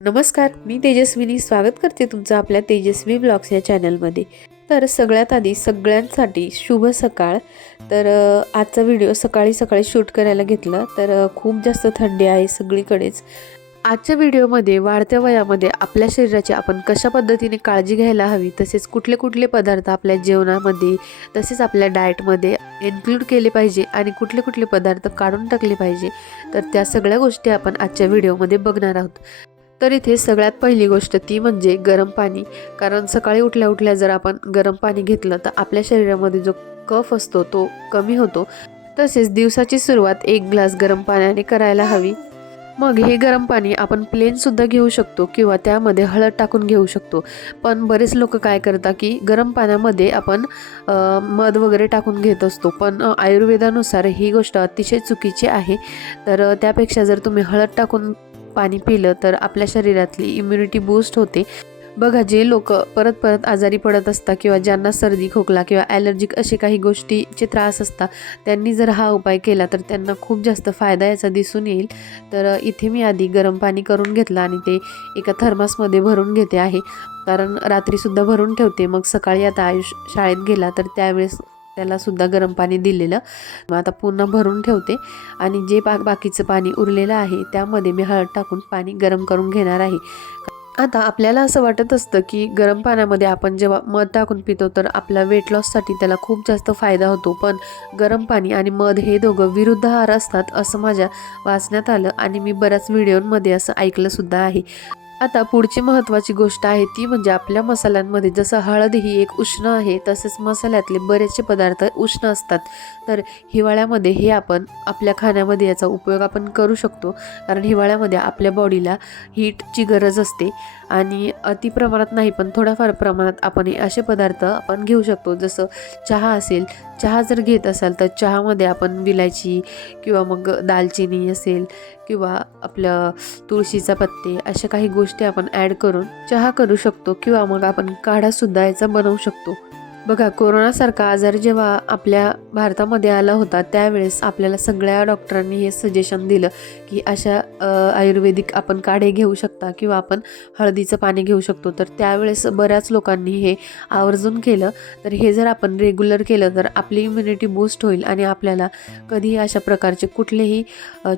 नमस्कार मी तेजस्विनी. स्वागत करते तुमचं आपल्या तेजस्वी ब्लॉग्स या चॅनलमध्ये. तर सगळ्यात आधी सगळ्यांसाठी शुभ सकाळ. तर आजचा व्हिडिओ सकाळी सकाळी शूट करायला घेतला तर खूप जास्त थंडी आहे सगळीकडेच. आजच्या व्हिडिओमध्ये वाढत्या वयामध्ये आपल्या शरीराची आपण कशा पद्धतीने काळजी घ्यायला हवी तसेच कुठले कुठले पदार्थ आपल्या जेवणामध्ये तसेच आपल्या डाएटमध्ये इन्क्लूड केले पाहिजे आणि कुठले कुठले पदार्थ काढून टाकले पाहिजे तर त्या सगळ्या गोष्टी आपण आजच्या व्हिडिओमध्ये बघणार आहोत. तर इथे सगळ्यात पहिली गोष्ट ती म्हणजे गरम पाणी. कारण सकाळी उठल्या उठल्या जर आपण गरम पाणी घेतलं तर आपल्या शरीरामध्ये जो कफ असतो तो कमी होतो. तसेच दिवसाची सुरुवात एक ग्लास गरम पाण्याने करायला हवी. मग हे गरम पाणी आपण प्लेनसुद्धा घेऊ शकतो किंवा त्यामध्ये हळद टाकून घेऊ शकतो. पण बरेच लोक काय करतात की गरम पाण्यामध्ये आपण मध वगैरे टाकून घेत असतो. पण आयुर्वेदानुसार ही गोष्ट अतिशय चुकीची आहे. तर त्यापेक्षा जर तुम्ही हळद टाकून पाणी पिलं तर आपल्या शरीरातली इम्युनिटी बूस्ट होते. बघा जे लोक परत परत आजारी पडत असतात किंवा ज्यांना सर्दी खोकला किंवा ॲलर्जिक असे काही गोष्टीचे त्रास असतात त्यांनी जर हा उपाय केला तर त्यांना खूप जास्त फायदा याचा दिसून येईल. तर इथे मी आधी गरम पाणी करून घेतलं आणि ते एका थर्मासमध्ये भरून घेते आहे. कारण रात्रीसुद्धा भरून ठेवते. मग सकाळी आता आयुष शाळेत गेला तर त्यावेळेस त्यालासुद्धा गरम पाणी दिलेलं. मग आता पुन्हा भरून ठेवते. आणि जे बा बाकीचं पाणी उरलेलं आहे त्यामध्ये मी हळद टाकून पाणी गरम करून घेणार आहे. आता आपल्याला असं वाटत असतं की गरम पाण्यामध्ये आपण जेव्हा मध टाकून पितो तर आपल्या वेट लॉससाठी त्याला खूप जास्त फायदा होतो. पण गरम पाणी आणि मध हे दोघं विरुद्ध आहार असतात असं माझ्या वाचण्यात आलं. आणि मी बऱ्याच व्हिडिओमध्ये असं ऐकलंसुद्धा आहे. आता पुढची महत्त्वाची गोष्ट आहे ती म्हणजे आपल्या मसाल्यांमध्ये जसं हळद ही एक उष्ण आहे तसेच मसाल्यातले बरेचसे पदार्थ उष्ण असतात. तर हिवाळ्यामध्ये हे आपण आपल्या खाण्यामध्ये याचा उपयोग आपण करू शकतो. कारण हिवाळ्यामध्ये आपल्या बॉडीला हीटची गरज असते. आणि अति प्रमाणात नाही पण थोड्याफार प्रमाणात आपण असे पदार्थ आपण घेऊ शकतो. जसं चहा असेल चहा जर घेत असाल तर चहामध्ये आपण विलायची किंवा मग दालचिनी असेल किंवा आपलं तुळशीचा पत्ते अशा काही गोष्टी आपण ॲड करून चहा करू शकतो किंवा मग आपण काढासुद्धा याचा बनवू शकतो. बघा कोरोनासारखा आजार जेव्हा आपल्या भारतामध्ये आला होता त्यावेळेस आपल्याला सगळ्या डॉक्टरांनी हे सजेशन दिलं की अशा आयुर्वेदिक आपण काढे घेऊ शकता किंवा आपण हळदीचं पाणी घेऊ शकतो. तर त्यावेळेस बऱ्याच लोकांनी हे आवर्जून केलं. तर हे जर आपण रेग्युलर केलं तर आपली इम्युनिटी बूस्ट होईल आणि आपल्याला कधीही अशा प्रकारचे कुठलेही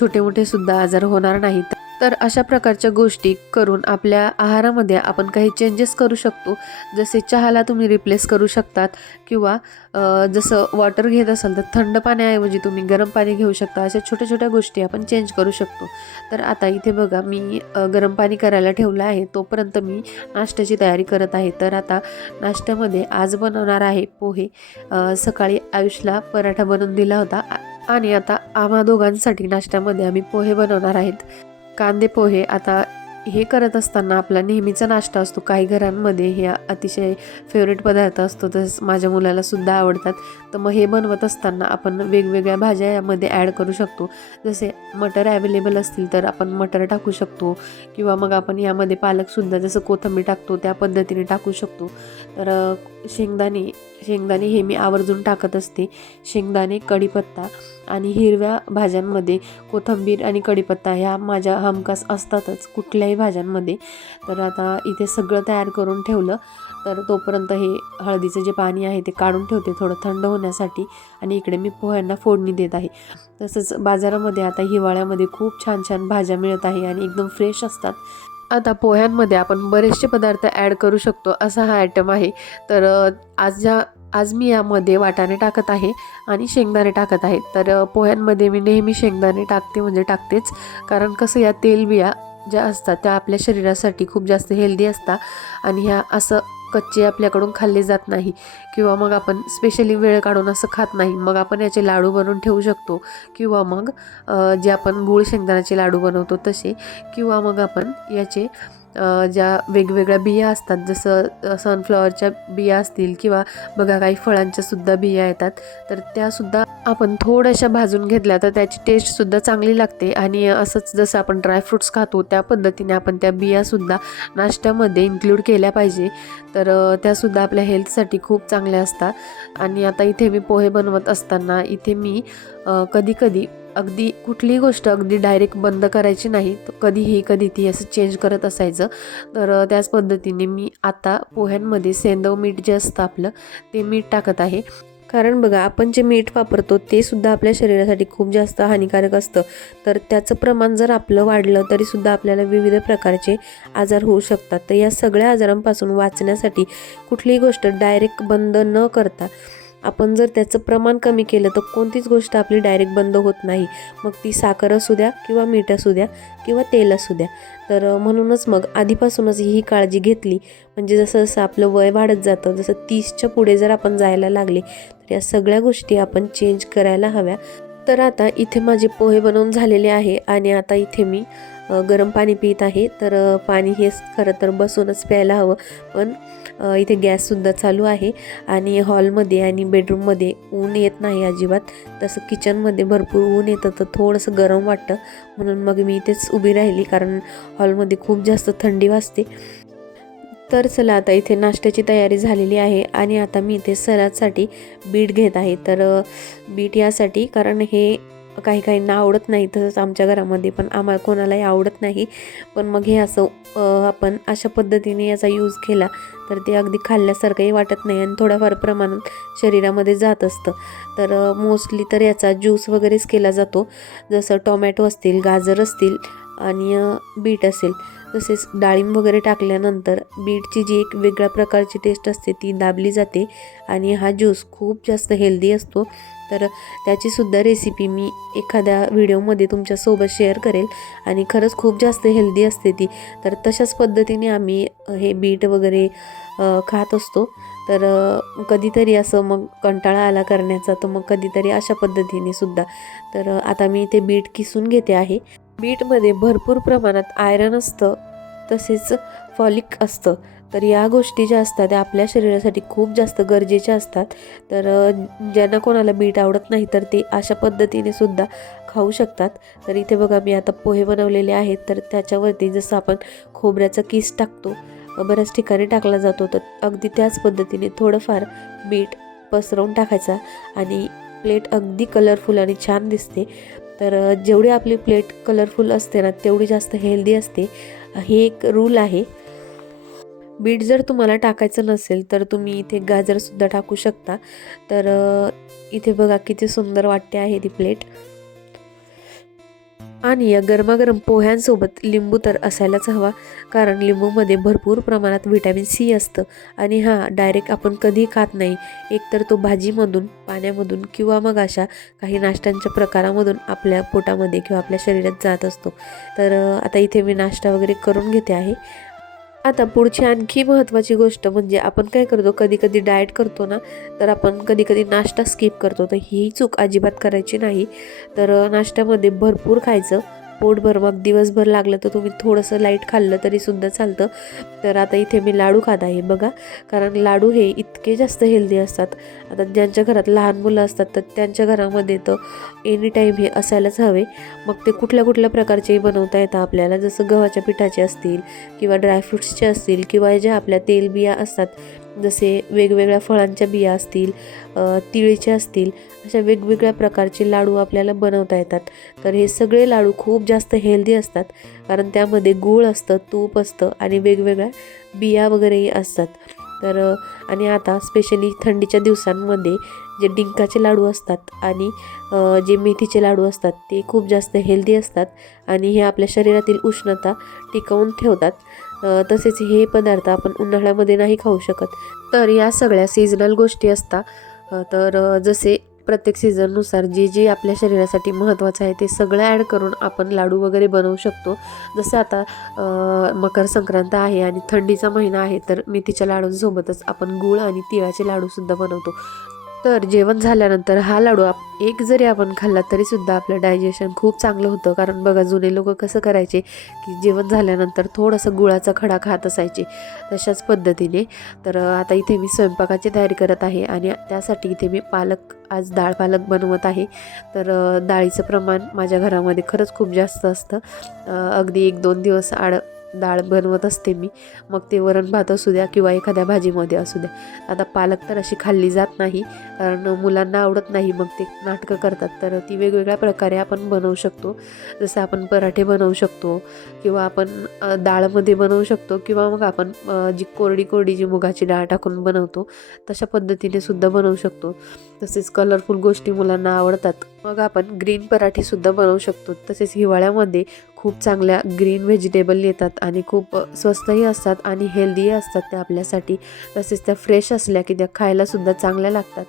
छोटे मोठे सुद्धा आजार होणार नाहीत. तर अशा प्रकारच्या गोष्टी करून आपल्या आहारामध्ये आपण काही चेंजेस करू शकतो. जसे चहाला तुम्ही रिप्लेस करू शकतात किंवा जसं वॉटर घेत असाल तर थंड पाण्याऐवजी तुम्ही गरम पाणी घेऊ शकता. अशा छोट्या छोट्या गोष्टी आपण चेंज करू शकतो. तर आता इथे बघा मी गरम पाणी करायला ठेवलं आहे. तोपर्यंत मी नाश्त्याची तयारी करत आहे. तर आता नाश्त्यामध्ये आज बनवणार आहे पोहे. सकाळी आयुषला पराठा बनवून दिला होता. आणि आता आम्हा दोघांसाठी नाश्त्यामध्ये आम्ही पोहे बनवणार आहेत. कांदे पोहे आता हे करत असताना आपला नेहमीचा नाश्ता असतो. काही घरांमध्ये हे अतिशय फेवरेट पदार्थ असतो. तसंच माझ्या मुलाला सुद्धा आवडतात. तर मग हे बनवत असताना आपण वेगवेगळ्या भाज्या यामध्ये ॲड करू शकतो. जसे मटर ॲवेलेबल असतील तर आपण मटर टाकू शकतो. किंवा मग आपण यामध्ये पालकसुद्धा जसं कोथंबीर टाकतो त्या पद्धतीने टाकू शकतो. तर शेंगदाणे शेंगदाणे हे मी आवर्जून टाकत असते. शेंगदाणे कढीपत्ता आणि हिरव्या भाज्यांमध्ये कोथिंबीर आणि कढीपत्ता ह्या माझ्या हमखास असतातच कुठल्याही भाज्यांमध्ये. तर आता इथे सगळं तयार करून ठेवलं. तर तोपर्यंत हे हळदीचं जे पाणी आहे ते काढून ठेवते थोडं थंड होण्यासाठी आणि इकडे मी पोह्यांना फोडणी देत आहे. तसंच बाजारामध्ये आता हिवाळ्यामध्ये खूप छान छान भाज्या मिळत आहे आणि एकदम फ्रेश असतात. आता पोह्यांमध्ये आपण बरेचसे पदार्थ ॲड करू शकतो असा हा आयटम आहे. तर आज ज्या आज मी यामध्ये वाटाणे टाकत आहे आणि शेंगदाणे टाकत आहे. तर पोह्यांमध्ये मी नेहमी शेंगदाणे टाकते म्हणजे टाकतेच. कारण कसं या तेलबिया ज्या असतात त्या आपल्या शरीरासाठी खूप जास्त हेल्दी असतात. आणि ह्या असं कच्चे आपल्याकडून खाल्ले जात नाही किंवा मग आपण स्पेशली वेळ काढून असं खात नाही. मग आपण याचे लाडू बनवून ठेवू शकतो किंवा मग जे आपण गूळ शेंगदाण्याचे लाडू बनवतो तसे किंवा मग आपण याचे ज्या वेगवेगळ्या बिया असतात जसं सनफ्लॉवरच्या बिया असतील किंवा बघा काही फळांच्या सुद्धा बिया येतात तर त्यासुद्धा आपण थोड्याशा भाजून घेतल्या तर त्याची टेस्टसुद्धा चांगली लागते. आणि असंच जसं आपण ड्रायफ्रुट्स खातो त्या पद्धतीने आपण त्या बियासुद्धा नाश्त्यामध्ये इन्क्लूड केल्या पाहिजे. तर त्यासुद्धा आपल्या हेल्थसाठी खूप चांगल्या असतात. आणि आता इथे मी पोहे बनवत असताना इथे मी कधी कधी अगदी कुठलीही गोष्ट अगदी डायरेक्ट बंद करायची नाही तर कधीही कधी ती असं चेंज करत असायचं. तर त्याच पद्धतीने मी आता पोह्यांमध्ये सेंदव मीठ जे असतं आपलं ते मीठ टाकत आहे. कारण बघा आपण जे मीठ वापरतो ते सुद्धा आपल्या शरीरासाठी खूप जास्त हानिकारक असतं. तर त्याचं प्रमाण जर आपलं वाढलं तरीसुद्धा आपल्याला विविध प्रकारचे आजार होऊ शकतात. तर या सगळ्या आजारांपासून वाचण्यासाठी कुठलीही गोष्ट डायरेक्ट बंद न करता आपण जर त्याचं प्रमाण कमी केलं तर कोणतीच गोष्ट आपली डायरेक्ट बंद होत नाही. मग ती साखर असू द्या किंवा मीठ असू द्या किंवा तेल असू द्या. तर म्हणूनच मग आधीपासूनच ही काळजी घेतली. म्हणजे जसं जसं आपलं वय वाढत जातं जसं तीसच्या पुढे जर आपण जायला लागले तर या सगळ्या गोष्टी आपण चेंज करायला हव्या. तर आता इथे माझे पोहे बनवून झालेले आहे आणि आता इथे मी गरम पाणी पित आहे. तर पाणी हे खरं तर बसूनच प्यायला हवं. पण इथे गॅससुद्धा चालू आहे आणि हॉलमध्ये आणि बेडरूममध्ये ऊन येत नाही अजिबात. तसं किचनमध्ये भरपूर ऊन येतं तर थोडंसं गरम वाटतं. म्हणून मग मी इथेच उभी राहिली कारण हॉलमध्ये खूप जास्त थंडी वाजते. तर चला आता इथे नाश्त्याची तयारी झालेली आहे आणि आता मी इथे सलादसाठी बीट घेत आहे. तर बीट यासाठी कारण हे काही काहींना आवडत नाही तसंच आमच्या घरामध्ये पण आम्हाला कोणालाही आवडत नाही. पण मग हे असं आपण अशा पद्धतीने याचा यूज केला तर ते अगदी खाल्ल्यासारखंही वाटत नाही आणि थोड्याफार प्रमाणात शरीरामध्ये जात असतं. तर मोस्टली तर याचा ज्यूस वगैरेच केला जातो. जसं टोमॅटो असतील गाजर असतील आणि बीट असेल. तसेच डाळिंब वगैरे टाकल्यानंतर बीटची जी एक वेगळ्या प्रकारची टेस्ट असते ती दाबली जाते आणि हा ज्यूस खूप जास्त हेल्दी असतो. तर त्याचीसुद्धा रेसिपी मी एखाद्या व्हिडिओमध्ये तुमच्यासोबत शेअर करेल आणि खरंच खूप जास्त हेल्दी असते ती. तर तशाच पद्धतीने आम्ही हे बीट वगैरे खात असतो. तर कधीतरी असं मग कंटाळा आला करण्याचा तर मग कधीतरी अशा पद्धतीने सुद्धा. तर आता मी इथे बीट किसून घेते आहे. बीटमध्ये भरपूर प्रमाणात आयरन असतं तसेच फॉलिक असतं. तर या गोष्टी ज्या असतात त्या आपल्या शरीरासाठी खूप जास्त गरजेच्या असतात. तर ज्यांना कोणाला बीट आवडत नाही तर ते अशा पद्धतीने सुद्धा खाऊ शकतात. तर इथे बघा मी आता पोहे बनवलेले आहेत. तर त्याच्यावरती जसं आपण खोबऱ्याचा किस टाकतो बऱ्याच ठिकाणी टाकला जातो तर अगदी त्याच पद्धतीने थोडंफार बीट पसरवून टाकायचा. आणि प्लेट अगदी कलरफुल आणि छान दिसते. तर जेवढी आपली प्लेट कलरफुल असते ना तेवढी जास्त हेल्दी असते. हे एक रूल आहे. बीट जर तुम्हाला टाकायचं नसेल तर तुम्ही इथे गाजरसुद्धा टाकू शकता. तर इथे बघा किती सुंदर वाटते आहे ती प्लेट. आणि या गरमागरम पोह्यांसोबत लिंबू तर असायलाच हवा कारण लिंबूमध्ये भरपूर प्रमाणात व्हिटॅमिन सी असतं. आणि हा डायरेक्ट आपण कधी खात नाही. एकतर तो भाजीमधून पाण्यामधून किंवा मग अशा काही नाश्त्यांच्या प्रकारामधून आपल्या पोटामध्ये किंवा आपल्या शरीरात जात असतो. तर आता इथे मी नाश्ता वगैरे करून घेते आहे. आता पुढची आणखी महत्त्वाची गोष्ट म्हणजे आपण काय करतो कधी कधी डाएट करतो ना तर आपण कधी कधी नाश्ता स्किप करतो. तर ही चूक अजिबात करायची नाही. तर नाश्त्यामध्ये भरपूर खायचं. पोटभर मग दिवसभर लागलं तर तुम्ही थोडंसं लाइट खाल्लं तरीसुद्धा चालतं. तर आता इथे मी लाडू खात आहे बघा. कारण लाडू हे इतके जास्त हेल्दी असतात. आता ज्यांच्या घरात लहान मुलं असतात तर त्यांच्या घरामध्ये तर एनी टाईम हे असायलाच हवे. मग ते कुठल्या कुठल्या प्रकारचेही बनवता येतं आपल्याला? जसं गव्हाच्या पिठाचे असतील किंवा ड्रायफ्रुट्सचे असतील किंवा ज्या आपल्या तेलबिया असतात जसे वेगवेगळ्या फळांच्या बिया असतील तिळीचे असतील अशा वेगवेगळ्या प्रकारचे लाडू आपल्याला बनवता येतात. तर हे सगळे लाडू खूप जास्त हेल्दी असतात कारण त्यामध्ये गूळ असतं तूप असतं आणि वेगवेगळ्या बिया वगैरेही असतात. तर आणि आता स्पेशली थंडीच्या दिवसांमध्ये जे डिंकाचे लाडू असतात आणि जे मेथीचे लाडू असतात ते खूप जास्त हेल्दी असतात आणि हे आपल्या शरीरातील उष्णता टिकवून ठेवतात. तसेच हे पदार्थ आपण उन्हाळ्यामध्ये नाही खाऊ शकत. तर या सगळ्या सीझनल गोष्टी असतात तर जसे प्रत्येक सीझननुसार जे जे आपल्या शरीरासाठी महत्त्वाचं आहे ते सगळं ॲड करून आपण लाडू वगैरे बनवू शकतो. जसं आता मकर संक्रांत आहे आणि थंडीचा महिना आहे तर मेथीच्या लाडूंसोबतच आपण गूळ आणि तिळाचे लाडूसुद्धा बनवतो. तर जेवण झाल्यानंतर हा लाडू आप एक जरी आपण खाल्ला तरीसुद्धा आपलं डायजेशन खूप चांगलं होतं. कारण बघा जुने लोक कसं करायचे की जेवण झाल्यानंतर थोडंसं गुळाचा खडा खात असायचे तशाच पद्धतीने. तर आता इथे मी स्वयंपाकाची तयारी करत आहे आणि त्यासाठी इथे मी पालक आज डाळ पालक बनवत आहे. तर डाळीचं प्रमाण माझ्या घरामध्ये खरंच खूप जास्त असतं. अगदी एक दोन दिवस आड डाळ बनवत असते मी. मग ते वरण भात असू द्या किंवा एखाद्या भाजीमध्ये असू द्या. आता पालक तर अशी खाल्ली जात नाही कारण मुलांना आवडत नाही मग ते नाटकं करतात. तर ती वेगवेगळ्या प्रकारे आपण बनवू शकतो. जसं आपण पराठे बनवू शकतो किंवा आपण डाळमध्ये बनवू शकतो किंवा मग आपण जी कोरडी कोरडी जी मुगाची डाळ टाकून बनवतो तशा पद्धतीने सुद्धा बनवू शकतो. तसेच कलरफुल गोष्टी मुलांना आवडतात. मग आपण ग्रीन पराठेसुद्धा बनवू शकतो. तसेच हिवाळ्यामध्ये खूप चांगल्या ग्रीन व्हेजिटेबल येतात आणि खूप स्वस्तही असतात आणि हेल्दीही असतात त्या आपल्यासाठी. तसेच त्या फ्रेश असल्या की त्या खायलासुद्धा चांगल्या लागतात.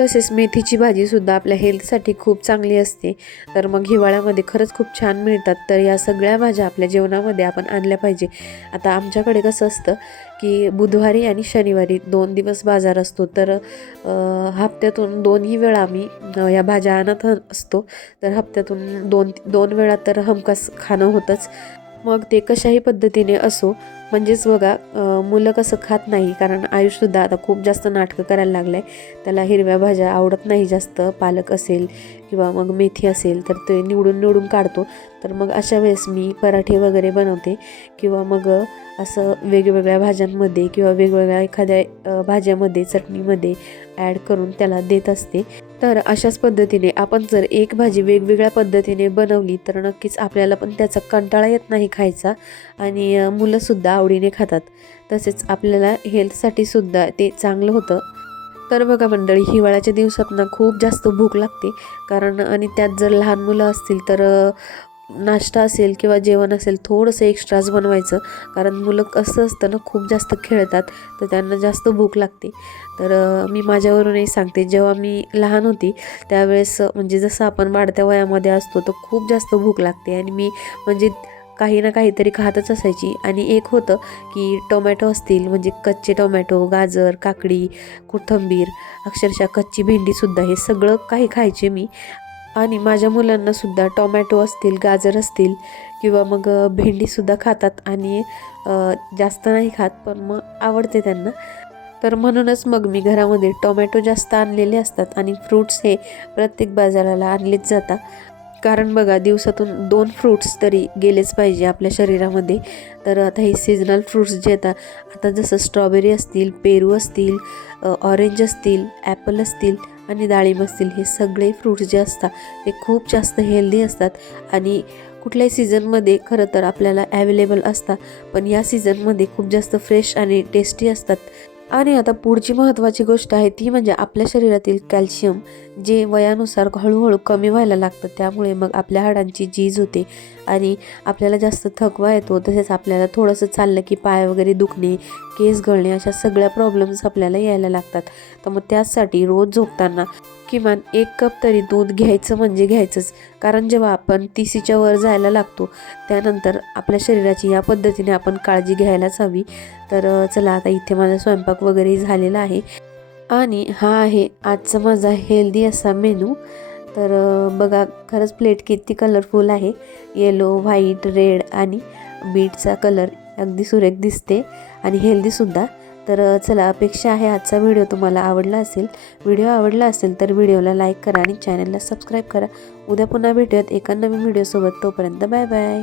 तसेच मेथीची भाजीसुद्धा आपल्या हेल्थसाठी खूप चांगली असते. तर मग हिवाळ्यामध्ये खरंच खूप छान मिळतात. तर या सगळ्या भाज्या आपल्या जेवणामध्ये आपण आणल्या पाहिजे. आता आमच्याकडे कसं असतं की बुधवारी आणि शनिवारी दोन दिवस बाजार असतो. तर हप्त्यातून दोन्ही वेळा आम्ही या भाज्या आणत असतो. तर हप्त्यातून दोन दोन वेळा तर हमखास खाणं होतंच. मग ते कशाही पद्धतीने असो म्हणजेच बघा मुलं कसं खात नाही कारण आयुषसुद्धा आता खूप जास्त नाटकं करायला लागलं आहे त्याला हिरव्या भाज्या आवडत नाही जास्त पालक असेल किंवा मग मेथी असेल तर ते निवडून निवडून काढतो. तर मग अशा वेळेस मी पराठे वगैरे बनवते किंवा मग असं वेगवेगळ्या भाज्यांमध्ये किंवा वेगवेगळ्या एखाद्या भाज्यामध्ये चटणीमध्ये ॲड करून त्याला देत असते. तर अशाच पद्धतीने आपण जर एक भाजी वेगवेगळ्या पद्धतीने बनवली तर नक्कीच आपल्याला पण त्याचा कंटाळा येत नाही खायचा आणि मुलंसुद्धा आवडीने खातात. तसेच आपल्याला हेल्थसाठी सुद्धा ते चांगलं होतं. तर बघा मंडळी हिवाळ्याच्या दिवसात ना खूप जास्त भूक लागते. कारण आणि त्यात जर लहान मुलं असतील तर नाश्ता असेल किंवा जेवण असेल थोडंसं एक्स्ट्राच बनवायचं. कारण मुलं कसं असतं ना खूप जास्त खेळतात तर त्यांना जास्त भूक लागते. तर मी माझ्यावरूनही सांगते जेव्हा मी लहान होती त्यावेळेस म्हणजे जसं आपण वाढत्या वयामध्ये असतो तर खूप जास्त भूक लागते. आणि मी म्हणजे काही ना काहीतरी खातच असायची. आणि एक होतं की टोमॅटो असतील म्हणजे कच्चे टोमॅटो गाजर काकडी कोथिंबीर अक्षरशः कच्ची भेंडीसुद्धा हे सगळं काही खायचे मी. आणि माझ्या मुलांनासुद्धा टोमॅटो असतील गाजर असतील किंवा मग भेंडीसुद्धा खातात आणि जास्त नाही खात पण मग आवडते त्यांना. तर म्हणूनच मग मी घरामध्ये टोमॅटो जास्त आणलेले असतात आणि फ्रूट्स हे प्रत्येक बाजाराला आणलेच जातात. कारण बघा दिवसातून दोन फ्रूट्स तरी गेलेच पाहिजे आपल्या शरीरामध्ये. तर आता हे सीझनल फ्रूट्स जे येतात आता जसं स्ट्रॉबेरी असतील पेरू असतील ऑरेंज असतील ॲपल असतील आणि डाळिंब असतील हे सगळे फ्रूट्स जे असतात ते खूप जास्त हेल्दी असतात. आणि कुठल्याही सीझनमध्ये खरं तर आपल्याला ॲवेलेबल असतात पण या सीझनमध्ये खूप जास्त फ्रेश आणि टेस्टी असतात. आणि आता पुढची महत्त्वाची गोष्ट आहे ती म्हणजे आपल्या शरीरातील कॅल्शियम जे वयानुसार हळूहळू कमी व्हायला लागतं त्यामुळे मग आपल्या हाडांची झीज होते आणि आपल्याला जास्त थकवा येतो. तसेच आपल्याला थोडंसं चाललं की पाय वगैरे दुखणे केस गळणे अशा सगळ्या प्रॉब्लेम्स आपल्याला यायला लागतात. तर मग त्याचसाठी रोज झोपताना किमान एक कप तरी दूध घ्यायचं म्हणजे घ्यायचंच. कारण जेव्हा आपण तिसीच्या वर जायला लागतो त्यानंतर आपल्या शरीराची या पद्धतीने आपण काळजी घ्यायलाच हवी. तर चला आता इथे माझा स्वयंपाक वगैरे झालेला आहे. आणि हा आहे आजचा माझा हेल्दी असा मेनू. तर बघा खरंच प्लेट किती कलरफुल आहे. येलो व्हाईट रेड आणि बीटचा कलर अगदी सुरेख दिसते. आणि हेल्दीसुद्धा तर चला अपेक्षा आहे आजचा व्हिडिओ तुम्हाला आवडला असेल. व्हिडिओ आवडला असेल तर व्हिडिओला लाईक करा आणि चॅनलला सबस्क्राईब करा. उद्या पुन्हा भेटूयात एका नवीन व्हिडिओसोबत. तोपर्यंत बाय बाय.